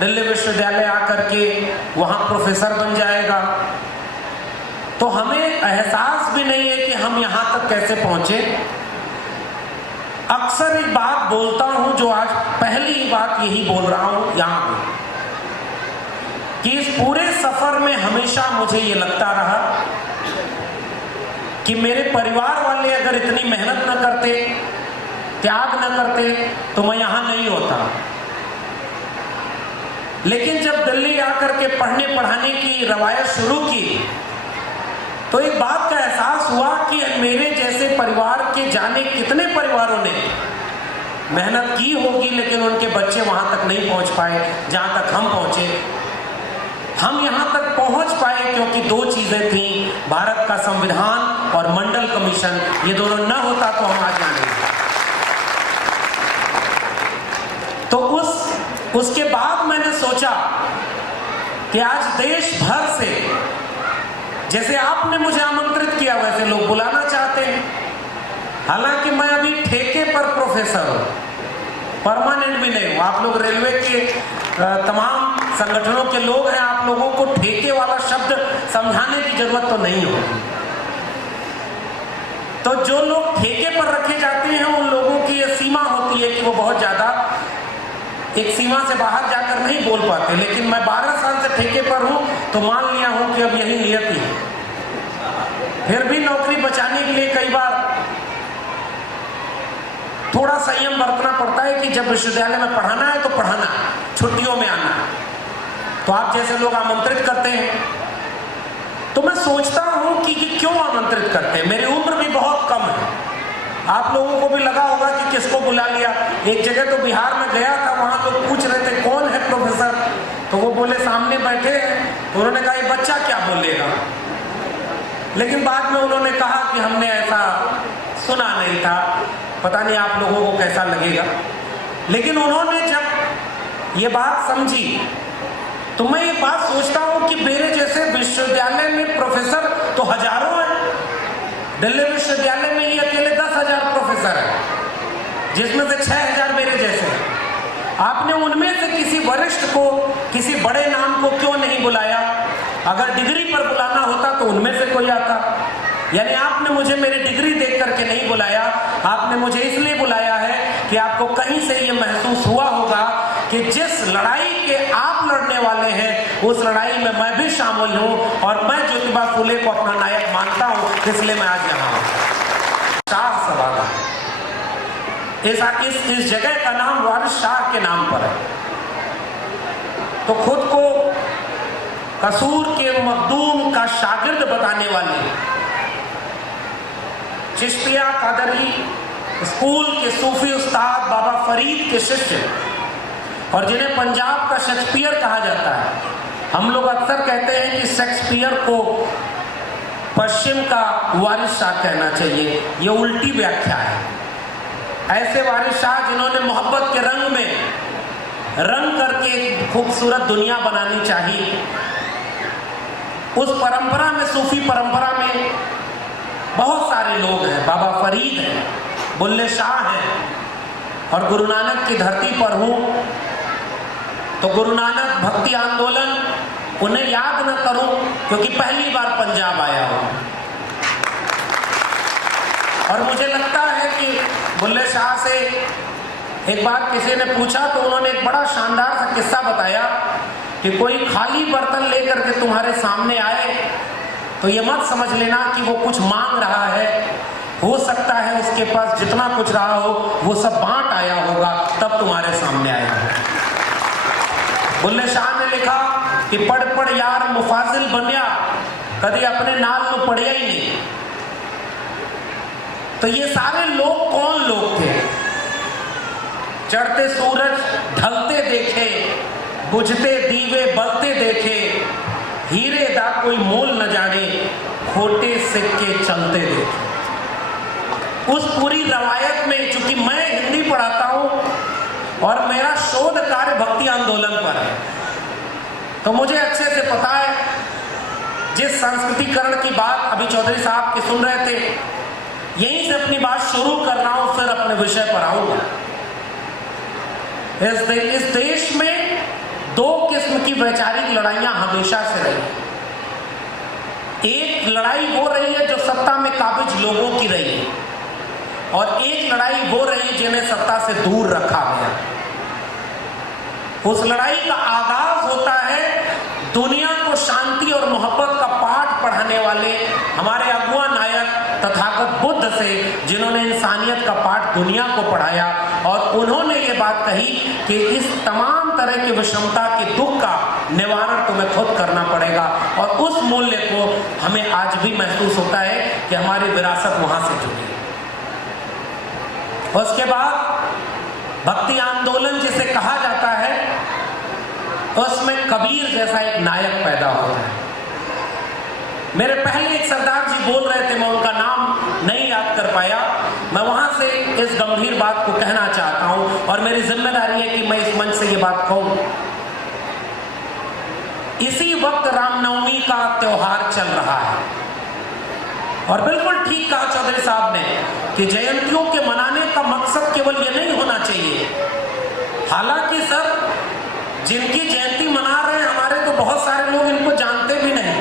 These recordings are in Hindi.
दिल्ली विश्वविद्यालय आकर के वहां प्रोफेसर बन जाएगा। तो हमें एहसास भी नहीं है कि हम यहां तक कैसे पहुंचे। अक्सर एक बात बोलता हूं, जो आज पहली बात यही बोल रहा हूं यहां पे, कि इस पूरे सफर में हमेशा मुझे ये लगता रहा कि मेरे परिवार वाले अगर इतनी मेहनत न करते, त्याग न करते, तो मैं यहां नहीं होता। लेकिन जब दिल्ली आकर के पढ़ने पढ़ाने की रवायत शुरू की, तो एक बात का एहसास हुआ कि मेरे जैसे परिवार के जाने कितने परिवारों ने मेहनत की होगी, लेकिन उनके बच्चे वहां तक नहीं पहुंच पाए जहां तक हम पहुंचे। हम यहां तक पहुंच पाए क्योंकि दो चीजें थी, भारत का संविधान और मंडल कमीशन। ये दोनों न होता तो हम आज नहीं। तो उसके बाद मैंने सोचा कि आज देश भर से, जैसे आपने मुझे आमंत्रित किया वैसे लोग बुलाना चाहते हैं। हालांकि मैं अभी ठेके पर प्रोफेसर हूं, परमानेंट भी नहीं हूं। आप लोग रेलवे के तमाम संगठनों के लोग हैं, आप लोगों को ठेके वाला शब्द समझाने की जरूरत तो नहीं होगी। तो जो लोग ठेके पर रखे जाते हैं उन लोगों की यह सीमा होती है कि वो बहुत ज्यादा एक सीमा से बाहर जाकर नहीं बोल पाते। लेकिन मैं 12 साल से ठेके पर हूं, तो मान लिया हूं कि अब यही नियति है। फिर भी नौकरी बचाने के लिए कई बार थोड़ा संयम बरतना पड़ता है कि जब विश्वविद्यालय में पढ़ाना है तो पढ़ाना, छुट्टियों में आना। तो आप जैसे लोग आमंत्रित करते हैं, तो मैं सोचता हूं कि क्यों आमंत्रित करते हैं। मेरी उम्र भी बहुत कम है। आप लोगों को भी लगा होगा कि किसको बुला लिया। एक जगह तो बिहार में गया था, वहां लोग पूछ रहे थे कौन है प्रोफेसर, तो वो बोले सामने बैठे हैं। तो उन्होंने कहा ये बच्चा क्या बोलेगा, लेकिन बाद में उन्होंने कहा कि हमने ऐसा सुना नहीं था, पता नहीं आप लोगों को कैसा लगेगा। लेकिन उन्होंने जब ये बात समझी, तो मैं ये बात सोचता हूं कि मेरे जैसे विश्वविद्यालय में प्रोफेसर तो हजारों हैं। दिल्ली विश्वविद्यालय में ही अकेले 10,000 प्रोफेसर हैं, जिसमें से 6,000 मेरे जैसे हैं। आपने उनमें से किसी वरिष्ठ को, किसी बड़े नाम को क्यों नहीं बुलाया? अगर डिग्री पर बुलाना होता तो उनमें से कोई आता। यानी आपने मुझे मेरी डिग्री देख करके नहीं बुलाया, आपने मुझे इसलिए बुलाया है कि आपको कहीं से ये महसूस हुआ होगा कि जिस लड़ाई के आप लड़ने वाले हैं, उस लड़ाई में मैं भी शामिल हूं और मैं ज्योतिबा फुले को अपना नायक मानता हूं, इसलिए मैं आज यहाँ हूं। शाह सभागार, इस जगह का नाम वारिस शाह के नाम पर है। तो खुद को कसूर के मखदूम का शागिर्द बताने वाले चिश्तिया कादरी स्कूल के सूफी उस्ताद बाबा फरीद के शिष्य, और जिन्हें पंजाब का शेक्सपियर कहा जाता है। हम लोग अक्सर कहते हैं कि शेक्सपियर को पश्चिम का वारिस शाह कहना चाहिए, ये उल्टी व्याख्या है। ऐसे वारिस शाह जिन्होंने मोहब्बत के रंग में रंग करके एक खूबसूरत दुनिया बनानी चाहिए, उस परंपरा में, सूफी परंपरा में बहुत सारे लोग हैं। बाबा फरीद हैं, बुल्ले शाह हैं, और गुरु नानक की धरती पर हूं तो गुरु नानक भक्ति आंदोलन उन्हें याद न करूं क्योंकि पहली बार पंजाब आया हूं। और मुझे लगता है कि बुल्ले शाह से एक बार किसी ने पूछा तो उन्होंने एक बड़ा शानदार सा किस्सा बताया कि कोई खाली बर्तन लेकर के तुम्हारे सामने आए तो ये मत समझ लेना कि वो कुछ मांग रहा है। हो सकता है उसके पास जितना कुछ रहा हो वो सब बांट आया होगा, तब तुम्हारे सामने आया होगा। बुल्ले शाह ने लिखा कि पढ़ पढ़ यार मुफाजिल बनिया, कभी अपने नाल में पढ़िया ही नहीं। तो ये सारे लोग कौन लोग थे? चढ़ते सूरज ढलते देखे, बुझते दीवे बलते देखे, हीरे दा कोई मोल न जाने, खोटे सिक्के चलते देखे। उस पूरी रवायत में, चूंकि मैं हिंदी पढ़ाता हूं और मेरा शोध कार्य भक्ति आंदोलन पर है, तो मुझे अच्छे से पता है जिस संस्कृतिकरण की बात अभी चौधरी साहब की सुन रहे थे, यहीं से अपनी बात शुरू कर रहा हूं, फिर अपने विषय पर आऊंगा। इस देश में दो इनकी वैचारिक लड़ाइयां हमेशा से रही। एक लड़ाई वो रही है जो सत्ता में काबिज लोगों की रही है, और एक लड़ाई वो रही है जिन्हें सत्ता से दूर रखा गया। उस लड़ाई का आगाज होता है दुनिया को शांति और मोहब्बत का पाठ पढ़ाने वाले हमारे अगुआ नायक तथागत बुद्ध से, जिन्होंने इंसानियत का पाठ दुनिया को पढ़ाया। और उन्होंने ये बात कही कि इस तमाम तरह की विषमता के दुख का निवारण तुम्हें खुद करना पड़ेगा। और उस मूल्य को हमें आज भी महसूस होता है कि हमारी विरासत वहां से जुड़ी है। उसके बाद भक्ति आंदोलन जिसे कहा जाता है, उसमें कबीर जैसा एक नायक पैदा होता है। मेरे पहले एक सरदार जी बोल रहे थे, मैं उनका नाम नहीं याद कर पाया। मैं वहां से इस गंभीर बात को कहना चाहता हूं, और मेरी जिम्मेदारी है कि मैं इस मंच से ये बात कहूं। इसी वक्त रामनवमी का त्योहार चल रहा है, और बिल्कुल ठीक कहा चौधरी साहब ने कि जयंतियों के मनाने का मकसद केवल ये नहीं होना चाहिए। हालांकि सर, जिनकी जयंती मना रहे हैं हमारे, तो बहुत सारे लोग इनको जानते भी नहीं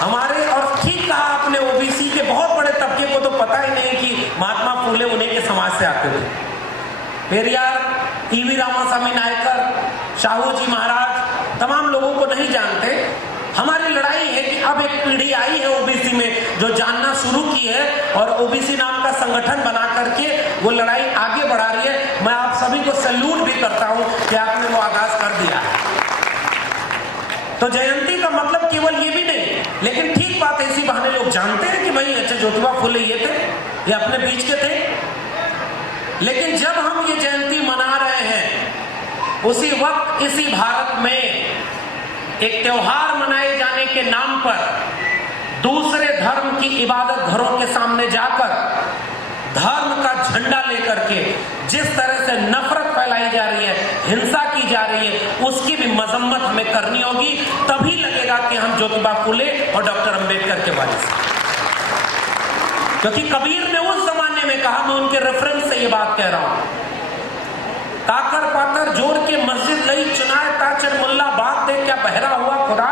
हमारे। और ठीक कहा आपने, ओबीसी के बहुत बड़े तबके को तो पता ही नहीं कि महात्मा फूले उन्हीं के समाज से आते थे। पेरियार, ईवी रामास्वामी नायकर, शाहू जी महाराज, तमाम लोगों को नहीं जानते। हमारी लड़ाई है कि अब एक पीढ़ी आई है ओबीसी में जो जानना शुरू की है, और ओबीसी नाम का संगठन बना करके वो लड़ाई आगे बढ़ा रही है। मैं आप सभी को सैल्यूट भी करता हूं कि आपने वो आगाज कर दिया है। तो जयंती का मतलब केवल ये भी नहीं, लेकिन ठीक बात है, इसी बहाने लोग जानते हैं कि भाई अच्छा ज्योतिबा फुले ये थे, ये अपने बीच के थे। लेकिन जब हम ये जयंती मना रहे हैं, उसी वक्त इसी भारत में एक त्योहार मनाए जाने के नाम पर दूसरे धर्म की इबादत घरों के सामने जाकर धर्म का झंडा लेकर के जिस तरह से नफरत फैलाई जा रही है, हिंसा की जा रही है, उसकी भी मजम्मत हमें करनी होगी। तभी लगेगा कि हम ज्योतिबा फुले और डॉक्टर अंबेडकर के वारिस हैं। क्योंकि कबीर ने उस जमाने में कहा, मैं उनके रेफरेंस से ये बात कह रहा हूं, ताकर पाकर जोड़ के मस्जिद लई चुनाए ताचर मुल्ला बात दे क्या बहरा हुआ खुदा।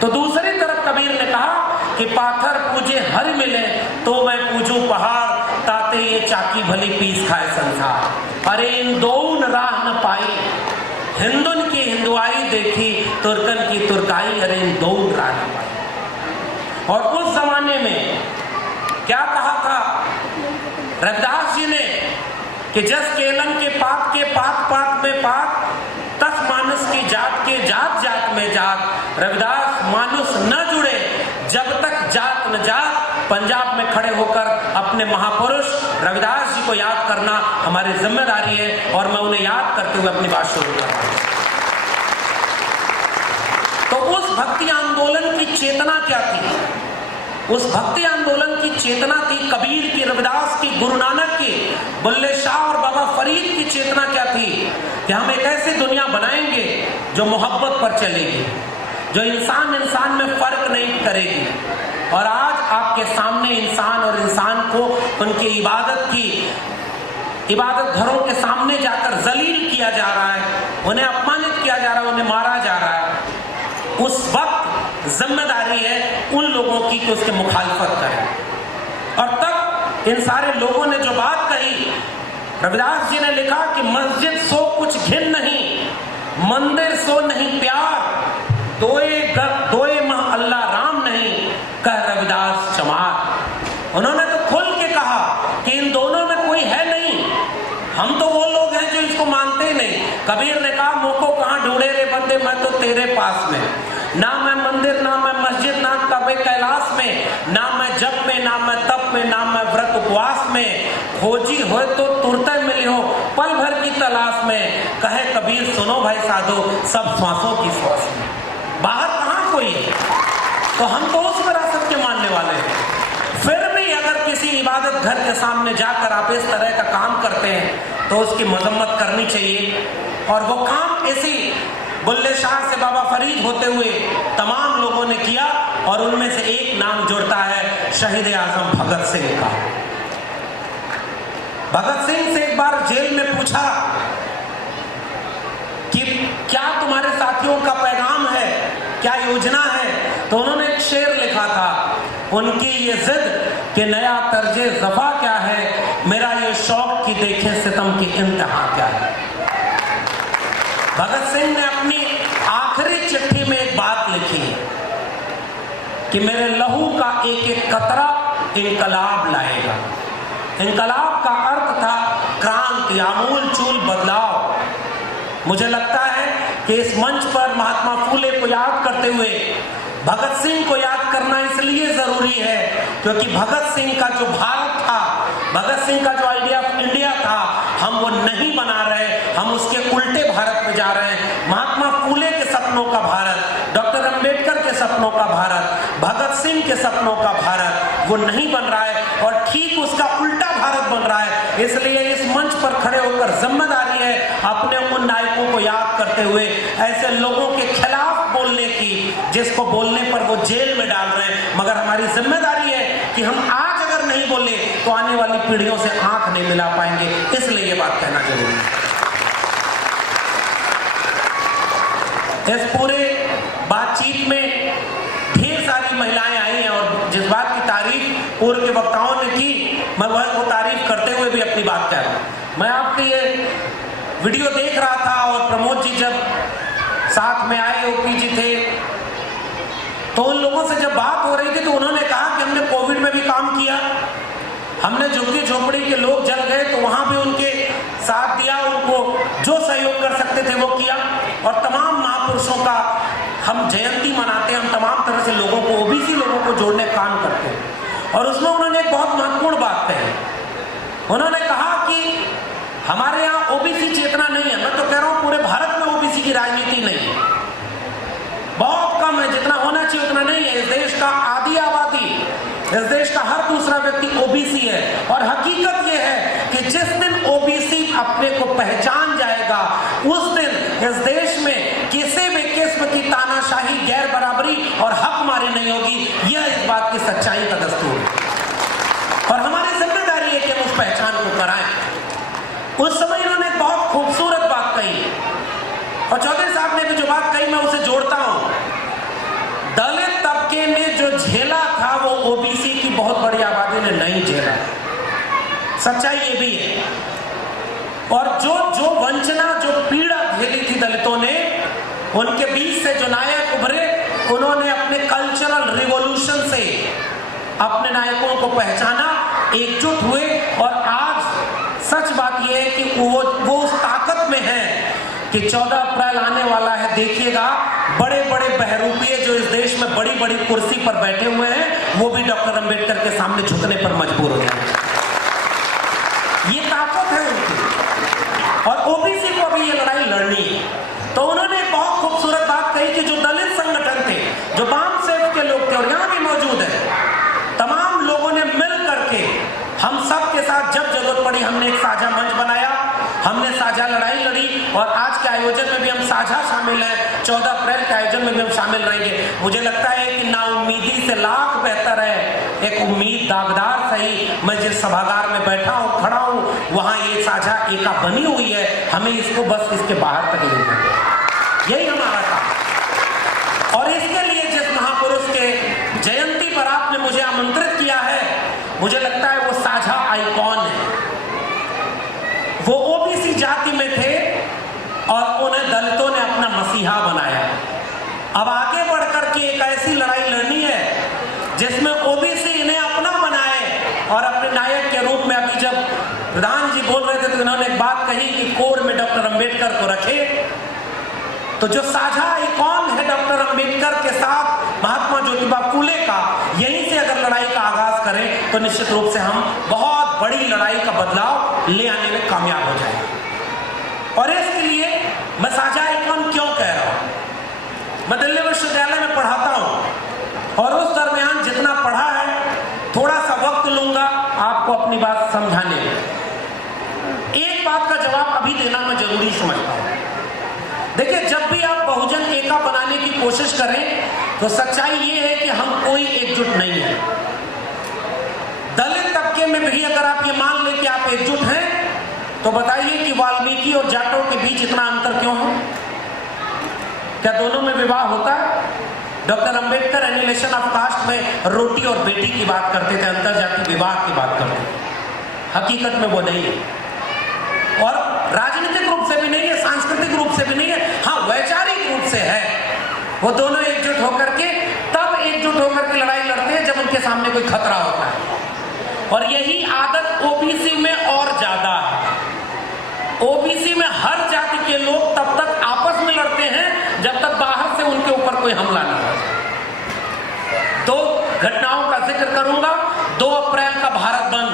तो दूसरी तरफ कबीर ने कहा कि पाथर पूजे हरि मिले तो मैं पूजू पहाड़, ताते ये चाकी भली पीस खाए संसार। अरे इन दोन राह न पाई, हिंदुन की हिंदुआई देखी, तुर्कन की तुर्काई, अरे इन दोन राह न पाई। और उस जमाने में क्या कहा था रविदास जी ने कि जस केलन के पात पात में पात, तस मानुष की जात के जात जात में जात। रविदास मानुष न जुड़े जब तक जात न जात। पंजाब में खड़े होकर अपने महापुरुष रविदास जी को याद करना हमारी जिम्मेदारी है, और मैं उन्हें याद करते हुए अपनी बात शुरू कर रहा हूं। तो उस भक्ति आंदोलन की चेतना क्या थी? उस भक्ति आंदोलन की चेतना थी कबीर की, रविदास की, गुरु नानक की, बुल्ले शाह और बाबा फरीद की चेतना क्या थी कि हम एक ऐसी दुनिया बनाएंगे जो मोहब्बत पर चलेगी, जो इंसान इंसान में फर्क नहीं करेगी। और आज आपके सामने इंसान और इंसान को उनकी इबादत घरों के सामने जाकर जलील किया जा रहा है, उन्हें अपमानित किया जा रहा है, उन्हें मारा जा रहा है। उस वक्त जिम्मेदारी है उन लोगों की कि उसके मुखालफत करें। और तब इन सारे लोगों ने जो बात कही, रविदास जी ने लिखा कि मस्जिद सो कुछ घिन नहीं, मंदिर सो नहीं प्यार, दोए मह अल्लाह राम नहीं, कह रविदास चमार। उन्होंने तो खुल के कहा कि इन दोनों में कोई है नहीं, हम तो वो लोग हैं जो इसको मानते ही नहीं। कबीर ने कहा मोको कहाँ ढूंढे रे बंदे, मैं तो तेरे पास में, ना मैं मंदिर ना मैं मस्जिद ना कबे कैलाश में, ना मैं जप में ना मैं तप में, ना मैं व्रत उपवास में, खोजी हो तो तुरते मिली हो पल भर की तलाश में। कहे कबीर सुनो भाई साधो, सब श्वासों की श्वास में, बाहर कहाँ कोई है। तो हम तो उस विरासत के मानने वाले हैं। फिर भी अगर किसी इबादत घर के सामने जाकर आप इस तरह का काम करते हैं तो उसकी मजम्मत करनी चाहिए। और वो काम इसी बुल्ले शाह से बाबा फरीद होते हुए तमाम लोगों ने किया, और उनमें से एक नाम जुड़ता है शहीद आजम भगत सिंह का। भगत सिंह से एक बार जेल में पूछा क्या योजना है, तो उन्होंने एक शेर लिखा था, उनकी ये जिद कि नया तर्जे ज़फ़ा क्या है, मेरा ये शौक कि देखे सितम की इंतहा क्या है। भगत सिंह ने अपनी आखिरी चिट्ठी में एक बात लिखी कि मेरे लहू का एक एक कतरा इनकलाब लाएगा। इनकलाब का अर्थ था क्रांति, आमूल चूल बदलाव। मुझे लगता है कि इस मंच पर महात्मा फूले को याद करते हुए भगत सिंह को याद करना इसलिए जरूरी है क्योंकि भगत सिंह का जो भारत था, भगत सिंह का जो आइडिया ऑफ इंडिया था, हम वो नहीं बना रहे, हम उसके उल्टे भारत में जा रहे हैं। महात्मा फूले के सपनों का भारत, डॉक्टर अंबेडकर के सपनों का भारत, भगत सिंह के सपनों का भारत वो नहीं बन रहा है और ठीक उसका उल्टा भारत बन रहा है। इसलिए इस मंच पर खड़े होकर जिम्मेदारी है अपने उन नायकों को याद करते हुए ऐसे लोगों के खिलाफ बोलने की जिसको बोलने पर वो जेल में डाल रहे हैं। मगर हमारी जिम्मेदारी है कि हम आज अगर नहीं बोले तो आने वाली पीढ़ियों से आंख नहीं मिला पाएंगे, इसलिए ये बात कहना जरूरी है। इस पूरे बातचीत में ढेर सारी महिलाएं आई हैं और जिस बात की तारीफ पूर्व के वक्ताओं ने की, मैं वो तारीफ करते हुए भी अपनी बात कह रहा हूं। मैं आपके ये वीडियो देख रहा था और प्रमोद जी जब साथ में आए, ओपी जी थे, तो उन लोगों से जब बात हो रही थी तो उन्होंने कहा कि हमने कोविड में भी काम किया, हमने झुग्गी झोपड़ी के लोग जल गए तो वहां भी उनके साथ दिया, उनको जो सहयोग कर सकते थे वो किया और तमाम महापुरुषों का हम जयंती मनाते हैं, हम तमाम तरह से लोगों को, ओबीसी लोगों को जोड़ने का काम करते हैं। और उसमें उन्होंने एक बहुत महत्वपूर्ण बात कही, उन्होंने कहा कि हमारे यहाँ ओबीसी चेतना नहीं है। मैं तो कह रहा हूं पूरे भारत में ओबीसी की राजनीति नहीं है, बहुत कम है, जितना होना चाहिए उतना नहीं है। इस देश का आधी आबादी, इस देश का हर दूसरा व्यक्ति ओबीसी है और हकीकत यह है कि जिस दिन ओबीसी अपने को पहचान जाएगा उस दिन इस देश में किसी भी किस्म की तानाशाही, गैर बराबरी और हक मारी नहीं होगी। यह इस बात की सच्चाई का दस्तूर है और हमारी जिम्मेदारी है कि हम उस पहचान को कराएं। उस समय इन्होंने एक बहुत खूबसूरत बात कही और चौधरी साहब ने भी जो बात कही मैं उसे जोड़ता हूं। दलित तबके ने जो झेला था वो ओबीसी की बहुत बड़ी आबादी ने नहीं झेला, सच्चाई ये भी है। और जो वंचना, जो पीड़ा झेली थी दलितों ने, उनके बीच से जो नायक उभरे, उन्होंने अपने कल्चरल रिवॉल्यूशन से अपने नायकों को पहचाना, एकजुट हुए और आज सच बात यह है कि वो उस ताकत में है कि 14 अप्रैल आने वाला है, देखिएगा बड़े बड़े बहरूपिये जो इस देश में बड़ी बड़ी कुर्सी पर बैठे हुए हैं वो भी डॉक्टर अंबेडकर के सामने झुकने पर मजबूर हो जाएंगे। ये ताकत है उनकी और ओबीसी को भी ये लड़ाई लड़नी है। तो उन्होंने एक बहुत खूबसूरत बात कही कि जो दलित संगठन थे, जो बाम सेफ के लोग थे और यहाँ भी मौजूद है, तमाम लोगों ने मिल करके हम सब के साथ जब जरूरत पड़ी हमने एक साझा मंच बनाया, हमने साझा लड़ाई लड़ी और आज के आयोजन में भी हम साझा शामिल हैं। 14 अप्रैल के आयोजन में भी हम शामिल रहेंगे। मुझे लगता है कि नाउम्मीदी से लाख बेहतर है एक उम्मीद दागदार सही। मैं जिस सभागार में बैठा हूँ, खड़ा हूँ, वहां ये साझा एका बनी हुई है, हमें इसको बस इसके बाहर तक ले जाना, यही हमारा काम। और इसके लिए जिस महापुरुष के जयंती पर आपने मुझे आमंत्रित किया है, मुझे लगता है वो साझा आइकॉन है। वो ओबीसी जाति में थे और उन्हें दलितों ने अपना मसीहा बनाया। अब आगे बढ़कर के एक ऐसी लड़ाई लड़नी है जिसमें ओबीसी इन्हें अपना बनाए और अपने नायक के रूप में। अभी जब प्रधान जी बोल रहे थे तो इन्होंने एक बात कही कि कोर में डॉक्टर अंबेडकर को रखे, तो जो साझा आइकॉन है डॉक्टर अंबेडकर के साथ महात्मा ज्योतिबा फूले का, यहीं से अगर लड़ाई का आगाज करें तो निश्चित रूप से हम बहुत बड़ी लड़ाई का बदलाव ले आने में कामयाब हो जाएंगे। और इसके लिए मैं साझा आइकॉन क्यों कह रहा हूं, मैं दिल्ली विश्वविद्यालय में पढ़ाता हूं और उस दरमियान जितना पढ़ा है थोड़ा सा वक्त लूंगा आपको अपनी बात समझाने में। एक बात का जवाब अभी देना मैं जरूरी समझता हूं। देखिए, जब भी आप बहुजन एका बनाने की कोशिश करें तो सच्चाई ये है कि हम कोई एकजुट नहीं है। दलित तबके में भी अगर आप ये मान लें कि आप एकजुट हैं तो बताइए कि वाल्मीकि और जाटों के बीच इतना अंतर क्यों है? क्या दोनों में विवाह होता है? Doctor Ambedkar annihilation of caste में रोटी और बेटी की बात करते थे, अंतरजातीय विवाह की बात करते थे। हकीकत में वो नहीं है, और राजनीतिक रूप से भी नहीं है, सांस्कृतिक रूप से भी नहीं है, हाँ वैचारिक रूप से है। वो दोनों एकजुट होकर के तब एकजुट होकर के लड़ाई लड़ते हैं जब उनके सामने कोई खतरा होता है। और यही आदत ओबीसी में और ज्यादा है। ओबीसी में हर जाति के लोग तब तक आपस में लड़ते हैं जब तक बाहर से उनके ऊपर कोई हमला ना हो। दो घटनाओं का जिक्र करूंगा। 2 अप्रैल का भारत बंद,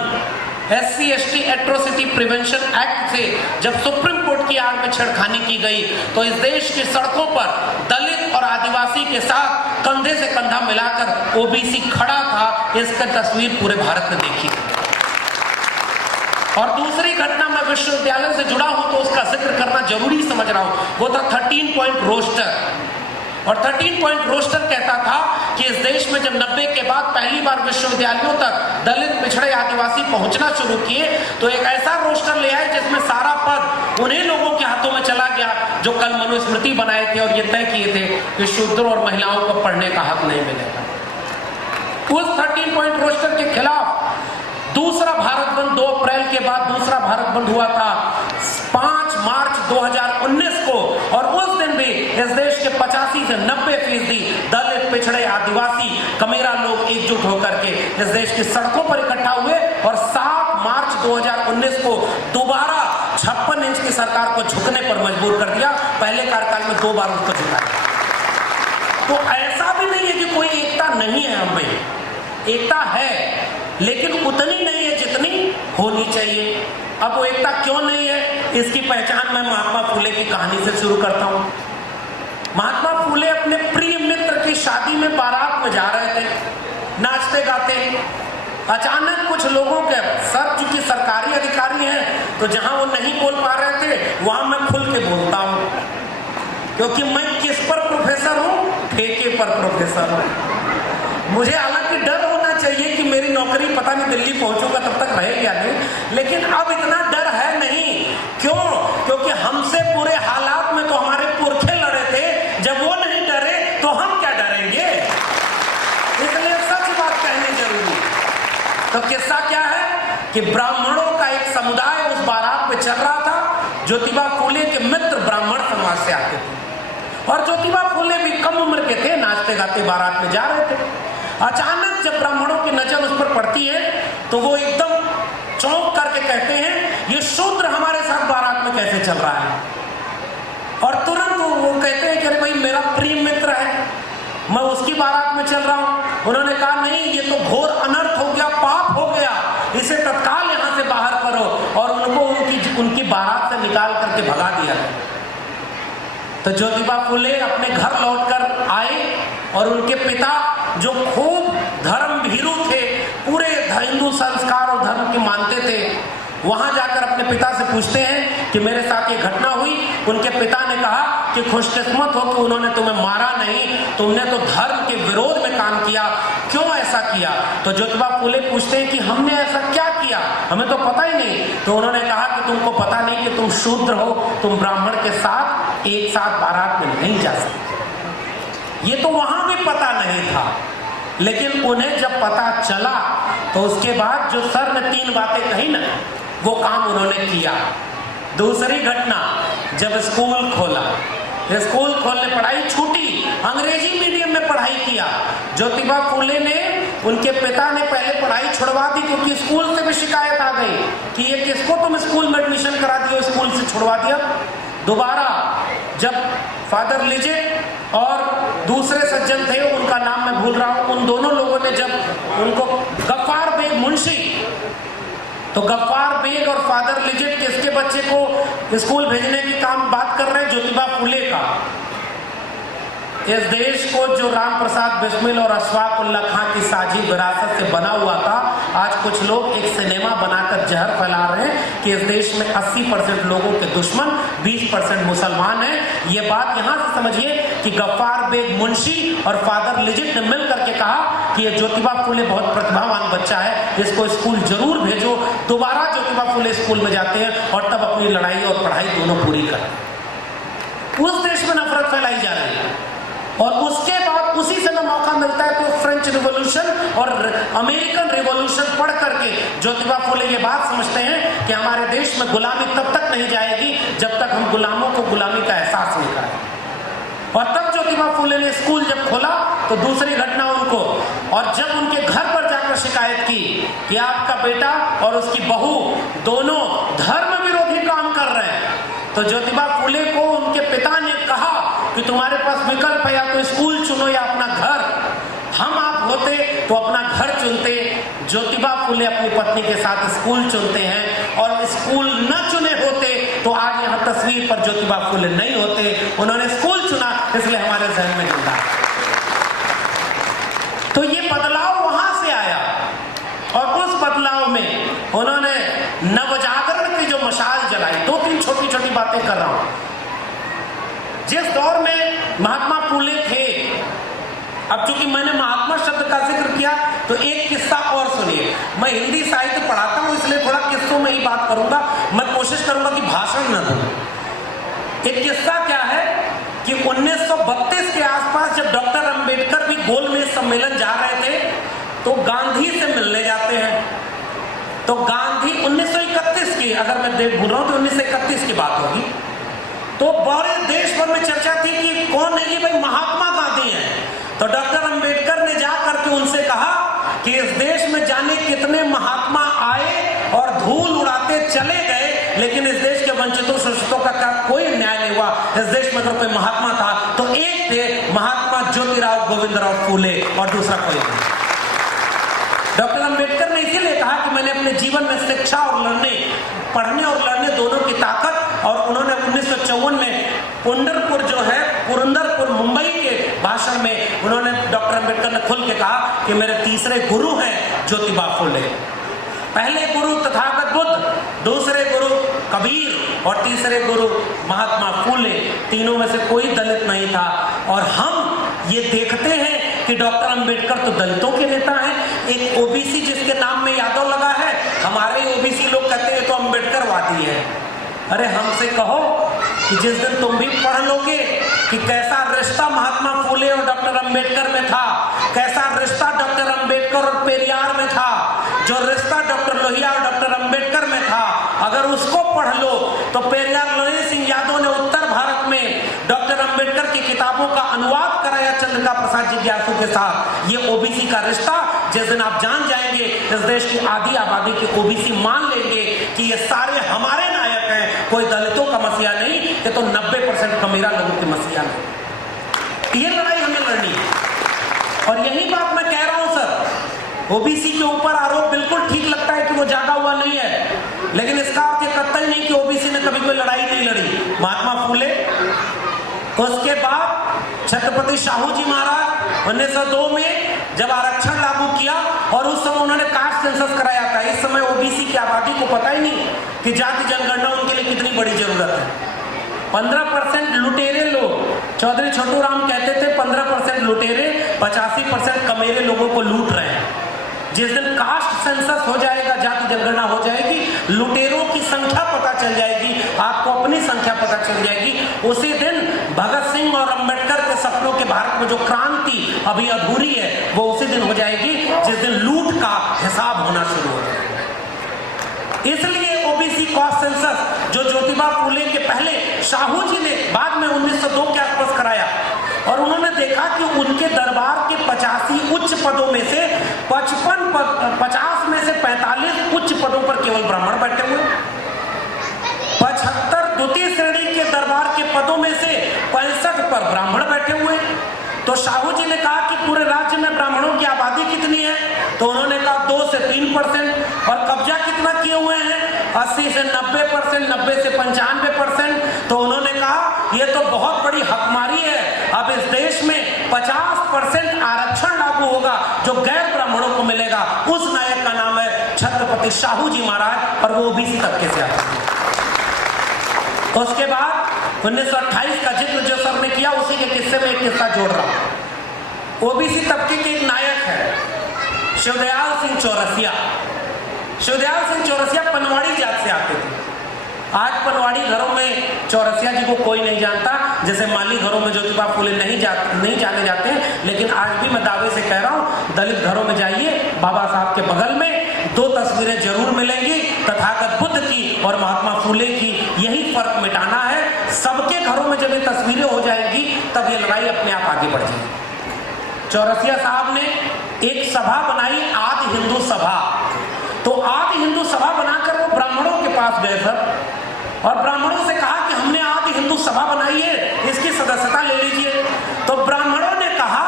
SC/ST एट्रोसिटी प्रिवेंशन एक्ट से जब सुप्रीम कोर्ट की आड़ में छेड़खानी की गई तो इस देश की सड़कों पर दलित और आदिवासी के साथ कंधे से कंधा मिलाकर ओबीसी खड़ा था। इसका तस्वीर पूरे भारत ने देखी। और दूसरी घटना, मैं विश्वविद्यालय से जुड़ा हूं तो उसका जिक्र करना जरूरी समझ रहा हूं, वो था 13 पॉइंट रोस्टर। और 13 पॉइंट रोस्टर कहता था कि इस देश में जब 90 के बाद पहली बार विश्वविद्यालयों तक दलित, पिछड़े, आदिवासी पहुंचना शुरू किए तो एक ऐसा रोस्टर ले आए जिसमें सारा पद उन्हीं लोगों के हाथों में चला गया जो कल मनुस्मृति बनाए थे और ये तय किए थे कि शूद्रों और महिलाओं को पढ़ने का हक नहीं मिलेगा। उस 13 पॉइंट रोस्टर के खिलाफ दूसरा भारत बंद 2 अप्रैल के बाद दूसरा भारत बंद हुआ था 5 मार्च 2019 को। और उस दिन भी इस देश के 85 से 90% दलित, पिछड़े, आदिवासी, कमेरा लोग एकजुट होकर के इस देश की सड़कों पर इकट्ठा हुए और 7 मार्च 2019 को दोबारा 56 इंच की सरकार को झुकने पर मजबूर कर दिया। पहले कार्यकाल में 2 बार उसको झुकाया। तो ऐसा भी नहीं है कि कोई एकता नहीं है हम में, एकता है लेकिन उतनी नहीं है जितनी होनी चाहिए। अब वो एकता क्यों नहीं है, इसकी पहचान मैं महात्मा फूले की कहानी से शुरू करता हूं। महात्मा फूले अपने प्रिय मित्र की शादी में बारात में जा रहे थे, नाचते गाते। अचानक कुछ लोगों के सर, चूंकि सरकारी अधिकारी हैं तो जहां वो नहीं बोल पा रहे थे वहां मैं खुल के बोलता हूं, क्योंकि मैं किस पर प्रोफेसर हूं? ठेके पर प्रोफेसर हूं। मुझे हालांकि डर होना चाहिए कि मेरी नौकरी पता नहीं दिल्ली पहुंचूंगा तब तक रहेगी या नहीं, लेकिन अब इतना डर है नहीं। क्यों? क्योंकि हमसे पूरे हालात में तो हमारे पुरखे लड़े थे। जब वो नहीं डरे तो हम क्या डरेंगे? इसलिए सच बात कहनी जरूरी। तो किस्सा क्या है कि ब्राह्मणों का एक समुदाय उस बारात में चल रहा था। ज्योतिबा फूले के मित्र ब्राह्मण समाज से आते थे और ज्योतिबा फूले भी कम उम्र के थे, नाचते गाते बारात में जा रहे थे। अचानक जब ब्राह्मणों की नजर उस पर पड़ती है तो वो एकदम चौंक करके कहते हैं, ये शूद्र हमारे साथ बारात में कैसे चल रहा है? और तुरंत वो कहते हैं कि अरे भाई मेरा प्रिय मित्र है, मैं उसकी बारात में चल रहा हूं। उन्होंने कहा नहीं, ये तो घोर अनर्थ हो गया, पाप हो गया, इसे तत्काल यहां से बाहर करो। और उनको उनकी बारात से निकाल करके भगा दिया। तो ज्योतिबा फूले अपने घर लौटकर आए और उनके पिता जो खूब धर्म भीरू थे, पूरे हिंदू संस्कार और धर्म के मानते थे, वहां जाकर अपने पिता से पूछते हैं कि मेरे साथ ये घटना हुई। उनके पिता ने कहा कि खुशकिस्मत हो कि उन्होंने तुम्हें मारा नहीं, तुमने तो धर्म के विरोध में काम किया, क्यों ऐसा किया? तो ज्योतिबा फूले पूछते हैं कि हमने ऐसा क्या किया, हमें तो पता ही नहीं। तो उन्होंने कहा कि तुमको पता नहीं कि तुम शूद्र हो, तुम ब्राह्मण के साथ एक साथ बारात में नहीं जा सकते। ये तो वहां भी पता नहीं था, लेकिन उन्हें जब पता चला तो उसके बाद जो सर ने 3 बातें कही ना, वो काम उन्होंने किया। दूसरी घटना, जब स्कूल खोला, स्कूल खोलने पढ़ाई छूटी, अंग्रेजी मीडियम में पढ़ाई किया। ज्योतिबा फूले ने, उनके पिता ने पहले पढ़ाई छुड़वा दी क्योंकि स्कूल से भी शिकायत आ गई कि ये किसको तुम स्कूल में एडमिशन करा दिया, स्कूल से छुड़वा दिया। दोबारा जब फादर लिजिट और दूसरे सज्जन थे, उनका नाम मैं भूल रहा हूं, उन दोनों लोगों ने जब उनको गफ्फार बेग मुंशी, तो गफ्फार बेग और फादर लिजिट किसके बच्चे को स्कूल भेजने की काम बात कर रहे हैं? ज्योतिबा फूले का। इस देश को जो राम प्रसाद बिस्मिल और अशफाक उल्लाह खां की साझी विरासत से बना हुआ था, आज कुछ लोग एक सिनेमा बनाकर जहर फैला रहे हैं कि इस देश में 80% लोगों के दुश्मन 20% मुसलमान हैं। ये बात यहां से समझिए कि गफ्फार बेग मुंशी और फादर लिजिट ने मिल करके कहा कि ये ज्योतिबा फूले बहुत प्रतिभावान बच्चा है, इसको स्कूल जरूर भेजो। दोबारा ज्योतिबा फूले स्कूल में जाते हैं और तब अपनी लड़ाई और पढ़ाई दोनों पूरी करते हैं। उस देश में नफरत फैलाई जा रही है। और उसके बाद उसी समय मौका मिलता है तो फ्रेंच रिवॉल्यूशन और अमेरिकन रिवॉल्यूशन पढ़ करके ज्योतिबा फुले ये बात समझते हैं कि हमारे देश में गुलामी तब तक नहीं जाएगी जब तक हम गुलामों को गुलामी का एहसास नहीं कराएं। और तब ज्योतिबा फुले ने स्कूल जब खोला तो दूसरी घटना उनको, और जब उनके घर पर जाकर शिकायत की कि आपका बेटा और उसकी बहू दोनों धर्म विरोधी काम कर रहे हैं, तो ज्योतिबा फुले को उनके पिता ने कहा कि तुम्हारे पास विकल्प है, या तो स्कूल चुनो या अपना घर। हम आप होते तो अपना घर चुनते। ज्योतिबा फुले अपनी पत्नी के साथ स्कूल चुनते हैं, और स्कूल न चुने होते तो आज यहाँ तस्वीर पर ज्योतिबा फुले नहीं होते। उन्होंने स्कूल चुना, इसलिए हमारे जहन में जिंदा है। तो ये बदलाव वहां से आया, और उस बदलाव में उन्होंने नवजागरण की जो मशाल जलाई। 2-3 छोटी छोटी बातें कर रहा हूं। जिस दौर में महात्मा फुले थे, अब चूंकि मैंने महात्मा शब्द का जिक्र किया तो एक किस्सा और सुनिए। मैं हिंदी साहित्य पढ़ाता हूं, इसलिए थोड़ा किस्सों में ही बात करूंगा। मैं कोशिश करूंगा कि भाषण न दूं। एक किस्सा क्या है कि 1932 के आसपास जब डॉक्टर अंबेडकर भी गोलमेज सम्मेलन जा रहे थे तो गांधी से मिलने जाते हैं। तो गांधी 1931 की, अगर मैं देख भूल रहा हूं तो 1931 की बात होगी। तो बड़े देश भर में चर्चा थी कि कौन है ये भाई, महात्मा गांधी हैं। तो डॉक्टर अंबेडकर ने जाकर के उनसे कहा कि इस देश में जाने कितने महात्मा आए और धूल उड़ाते चले गए, लेकिन इस देश के वंचितों शोषितों का कोई न्याय नहीं हुआ। इस देश में अगर कोई महात्मा था तो एक थे महात्मा ज्योतिराव गोविंदराव फुले, और दूसरा कोई नहीं। डॉक्टर अंबेडकर ने इसीलिए कहा कि मैंने अपने जीवन में शिक्षा और पढ़ने और लड़ने दोनों की ताकत, और उन्होंने 1954 में पुंडरपुर जो है, पुरंदरपुर मुंबई के भाषण में उन्होंने, डॉक्टर अंबेडकर ने खुल के कहा कि मेरे तीसरे गुरु हैं ज्योतिबा फुले। पहले गुरु तथागत बुद्ध, दूसरे गुरु कबीर और तीसरे गुरु महात्मा फुले। तीनों में से कोई दलित नहीं था। और हम ये देखते हैं कि डॉक्टर अंबेडकर तो दलितों के नेता हैं। एक ओबीसी जिसके नाम में यादव लगा है, हमारे ओबीसी लोग कहते हैं तो अंबेडकरवादी है। अरे हमसे कहो कि जिस दिन तुम भी पढ़ लोगे कि कैसा रिश्ता महात्मा फुले और डॉक्टर अंबेडकर में था, कैसा रिश्ता डॉक्टर अंबेडकर और पेरियार में था, जो रिश्ता डॉक्टर लोहिया और डॉक्टर अंबेडकर में था, अगर उसको पढ़ लो तो पेरियार लोहिया सिंह यादव ने उत्तर भारत में डॉक्टर अंबेडकर की किताबों का अनुवाद कराया चंद्रिका प्रसाद जिज्ञासु के साथ। ये ओबीसी का रिश्ता जिस दिन आप जान जाएंगे, इस देश की आधी आबादी के ओबीसी मान लेंगे कि ये सारे हमारे नायक हैं, कोई दलितों का मसीहा नहीं, ये तो 90% कमेरा लोगों के मसीहा है। ये लड़ाई हमें लड़नी है। और यही बात मैं कह रहा हूं सर, ओबीसी के ऊपर आरोप बिल्कुल ठीक लगता है कि वो जागा हुआ नहीं है, लेकिन इसका अर्थ ये कतई नहीं कि ओबीसी ने कभी कोई लड़ाई नहीं लड़ी। महात्मा फुले, उसके बाद छत्रपति शाहू जी महाराज 1902 में जब आरक्षण लागू किया, और उस समय उन्होंने कास्ट सेंसस कराया था। इस समय ओबीसी की आबादी को पता ही नहीं कि जाति जनगणना उनके लिए कितनी बड़ी जरूरत है। 15% लुटेरे लोग, चौधरी छोटू राम कहते थे 15% लुटेरे 85% कमेरे लोगों को लूट रहे हैं। जिस दिन कास्ट सेंसस हो जाएगा, जाति जनगणना हो जाएगी, लुटेरों की संख्या पता चल जाएगी, आपको अपनी संख्या पता चल जाएगी। उसी दिन भगत सिंह और अंबेडकर के सपनों के भारत में जो क्रांति अभी अधूरी है, वो उसी दिन हो जाएगी जिस दिन लूट का हिसाब होना शुरू हो जाएगा। इसलिए ओबीसी कास्ट सेंसस जो ज्योतिबा फुले के पहले शाहू जी ने बाद में 1902 के आसपास कराया, और उन्होंने देखा कि उनके दरबार के 85 उच्च पदों में से 50 में से 45 उच्च पदों पर केवल ब्राह्मण बैठे हुए, 75 द्वितीय श्रेणी के दरबार के पदों में से 65 पर ब्राह्मण बैठे हुए। तो शाहू जी ने कहा कि पूरे राज्य में ब्राह्मणों की आबादी कितनी है, तो उन्होंने कहा 2 से 3%। और कब्जा कितना किए हुए हैं, 80 से 90%, 90 से 95%। तो उन्होंने कहा ये तो बहुत बड़ी हकमारी है, अब इस देश में 50% आरक्षण लागू होगा जो गैर ब्राह्मणों को मिलेगा। उस नायक का नाम है छत्रपति शाहू जी महाराज, और वो ओबीसी तबके से आते हैं। उसके बाद 1928 का जिक्र जो सर ने किया, उसी के किस्से में एक किस्सा जोड़ रहा हूं। ओबीसी तबके के एक नायक है शिवदयाल सिंह चौरसिया। शिवदयाल सिंह चौरसिया पनवाड़ी जात से आते थे। आज पनवाड़ी घरों में चौरसिया जी को कोई नहीं जानता, जैसे माली घरों में ज्योतिबा फूले नहीं जाने जाते हैं, लेकिन आज भी मैं दावे से कह रहा हूं, दलित घरों में जाइए, बाबा साहब के बगल में 2 तस्वीरें जरूर मिलेंगी, तथागत बुद्ध की और महात्मा फूले की। यही फर्क मिटाना है। सबके घरों में जब ये तस्वीरें हो जाएंगी तब ये लड़ाई अपने आप आगे बढ़ जाएगी। चौरसिया साहब ने एक सभा बनाई, आदि हिंदू सभा। तो आदि हिंदू सभा बनाकर वो ब्राह्मणों के पास गए सर, और ब्राह्मणों से कहा कि हमने आदि हिंदू सभा बनाई है, इसकी सदस्यता ले लीजिए। तो ब्राह्मणों ने कहा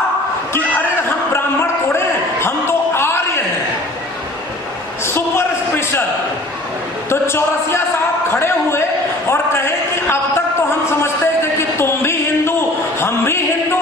कि अरे हम ब्राह्मण थोड़े हैं, हम तो आर्य हैं, सुपर स्पेशल। तो चौरसिया साहब खड़े हुए और कहे कि अब तक तो हम समझते थे कि तुम भी हिंदू हम भी हिंदू,